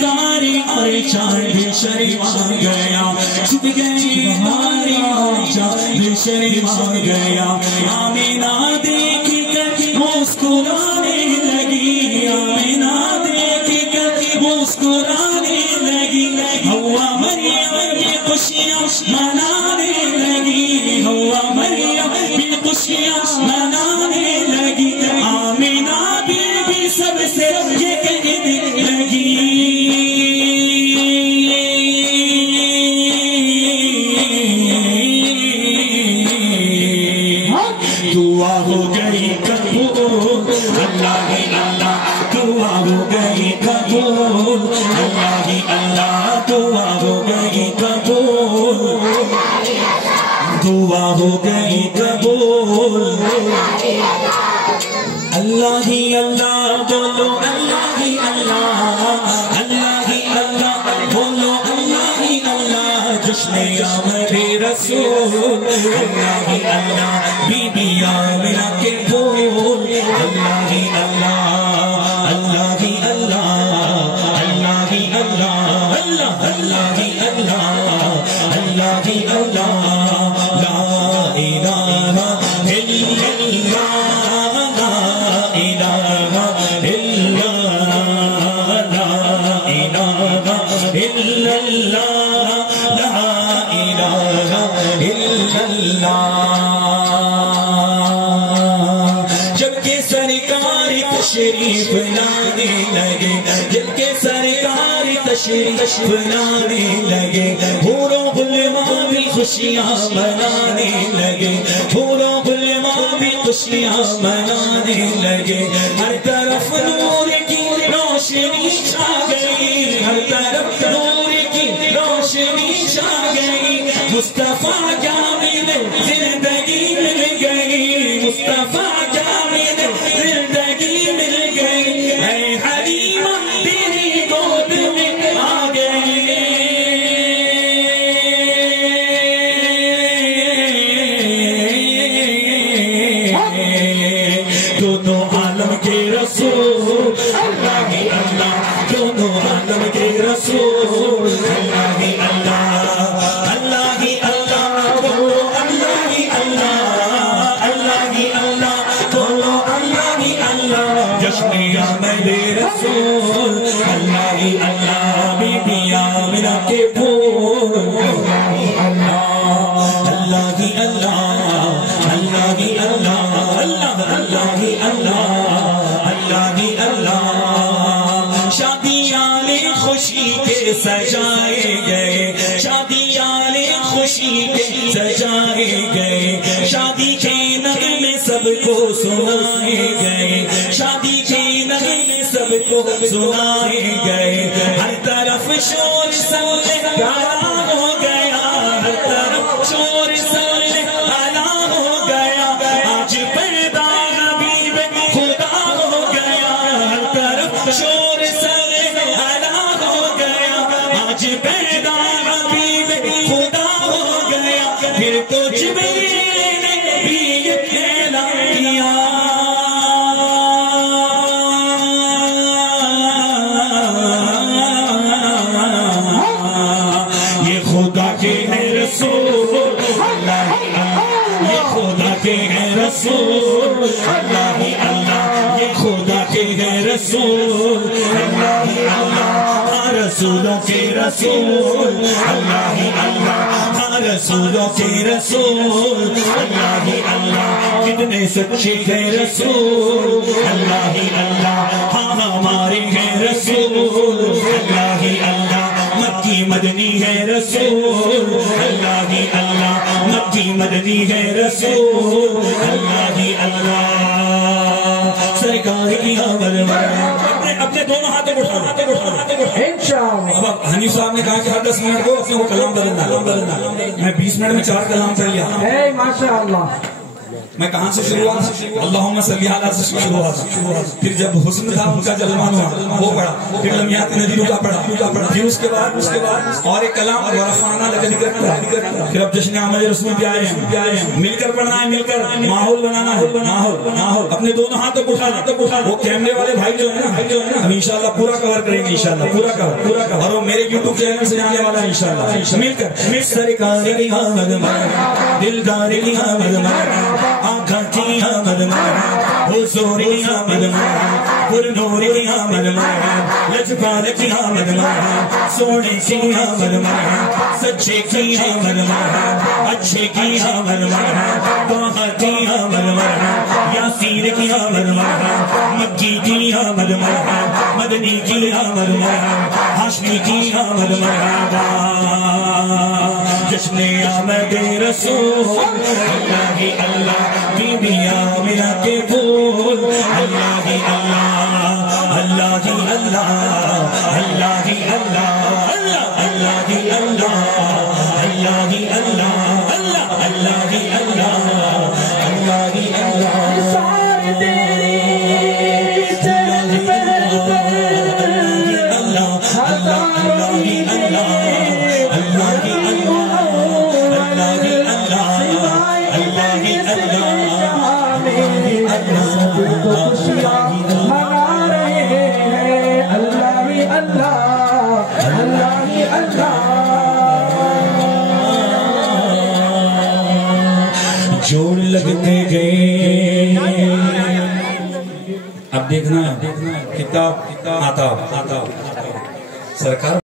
تاری اور چاند شریما گیا چھپ گئی تاری اور چاند شریما گیا آمینہ دیکھ کر مسکرانے لگی آمینہ دیکھ کر مسکرانے لگی ہوا مریم کی خوشیاں منانے لگی ہوا مریم کی خوشیاں منانے لگی آمینہ بی بی سب سے یہ کہنے لگی دعا ہو گئی قبول اللہ ہی اللہ دعا ہو گئی قبول اللہ ہی اللہ دعا ہو گئی قبول دعا ہو گئی قبول اللہ ہی اللہ بولو اللہ ہی اللہ اللہ ہی اللہ بولو اللہ ہی اللہ جشن آمد رسول اللہ ہی اللہ بی بی آمنہ کے پھول اللہ ہی اللہ اللہ ہی اللہ اللہ ہی اللہ اللہ اللہ ہی اللہ اللہ ہی اللہ لا الہ الا اللہ لا الہ الا اللہ لا الہ الا اللہ لا الہ الا اللہ جب کہ سرکار تشریف لانے لگے جب کہ سرکار تشریف لانے لگے حوروں غلماں بھی خوشیاں منانے لگے حوروں غلماں بھی خوشیاں منانے لگے ہر طرف نور کی روشنی چھا گئی ہر طرف نور کی روشنی چھا گئی مصطفیٰ جامد زندگی مل گئی مصطفیٰ جامد زندگی مل گئی اے حلیمہ تیری گود میں آ گئی دونوں عالم کے رسول اللہ ہی اللہ دونوں عالم کے رسول اللہ ہی اللہ اللہ ہی اللہ بولو اللہ ہی اللہ اللہ ہی اللہ بولو اللہ ہی اللہ جشن آمد رسول اللہ ہی اللہ بی بی آمنہ کے پھول اللہ ہی اللہ اللہ ہی اللہ اللہ ہی اللہ اللہ اللہ ہی اللہ اللہ ہی اللہ شادیاں خوشی کے سجائے گئے شادیاں خوشی کے سجائے گئے شادی کے نغمے سب کو سنائے گئے شادی کے نغمے سب کو سنائے گئے ہر طرف شور سننے والا ہو گیا ہر طرف شور سننے والا ہو گیا آج پردہ حبیب خدا ہو گیا ہر طرف شور سننے والا ہو گیا آج پردہ حبیب خدا ہو گیا پھر تو جبریل نے بھی یہ اعلان کیا یہ خدا کے ہیں رسول اللہ ہی اللہ یہ خدا کے ہیں رسول اللہ ہی اللہ یہ خدا کے ہیں رسول اللہ ہی اللہ رسولوں کے رسول اللہ ہی اللہ رسولوں کے رسول اللہ ہی اللہ کتنے سچے ہیں رسول اللہ ہی اللہ ہمارے ہیں رسول اللہ ہی اللہ مکی مدنی ہے رسول اللہ ہی اللہ مکی مدنی ہے رسول اللہ ہی اللہ سرکار کی آمد اپنے دونوں ہاتھیں اٹھا انشاءاللہ اب حنیف صاحب نے کہا کہ ہر 10 منٹ کو اپنے کو کلام بدلنا میں 20 منٹ میں 4 کلام پڑھ لیا ماشاءاللہ میں کہاں سے شروع ہوا؟ اللہم صلی علی سے شروع ہوا. پھر جب حسن تھا ان کا جلوان ہوا وہ پڑھا. پھر لمیات نذیروں کا پڑھا. پھر اس کے بعد اور ایک کلام ورفعنا لک ذکرک پڑھا. پھر اب جشن آمد رسول بھی آئے ہیں. مل کر پڑھنا ہے, مل کر ماحول بنانا ہے. ماحول اپنے دونوں ہاتھوں کو اٹھا. وہ کیمرے والے بھائی جو ہے نا ہم انشاءاللہ پورا کور کریں گے. انشاءاللہ پورا کور. اور وہ میرے یوٹیوب چینل سے جانے والا ہے انشاءاللہ. مل کر سرکار کی آمد مرحبا, دلدار کی آمد مرحبا, آنکھاں کی آمد مرحبا, حضور کی آمد مرحبا, پر نور کی آمد مرحبا, لجپال کی آمد مرحبا, سونے کی آمد مرحبا, سچے کی آمد مرحبا, اچھے کی آمد مرحبا, طه کی آمد مرحبا, یاسین کی آمد مرحبا, مکی کی آمد مرحبا, مدنی کی آمد مرحبا, ہاشمی کی آمد مرحبا. جشن آمد رسول اللہ ہی اللہ, بی بی آمنہ کے پھول اللہ ہی اللہ, اللہ ہی اللہ, اللہ ہی اللہ, اللہ ہی اللہ, اللہ ہی اللہ, اللہ ہی اللہ, اللہ ہی اللہ. سارے تیری چل پہل پر اللہ, اللہ ہی اللہ, اللہ ہی اللہ, اللہ ہی اللہ, اللہ ہی اللہ, خوشیاں منا رہے ہیں. اللہ ہی اللہ, اللہ ہی اللہ. جوڑ لگتے گئے. اب دیکھنا کتاب آتا سرکار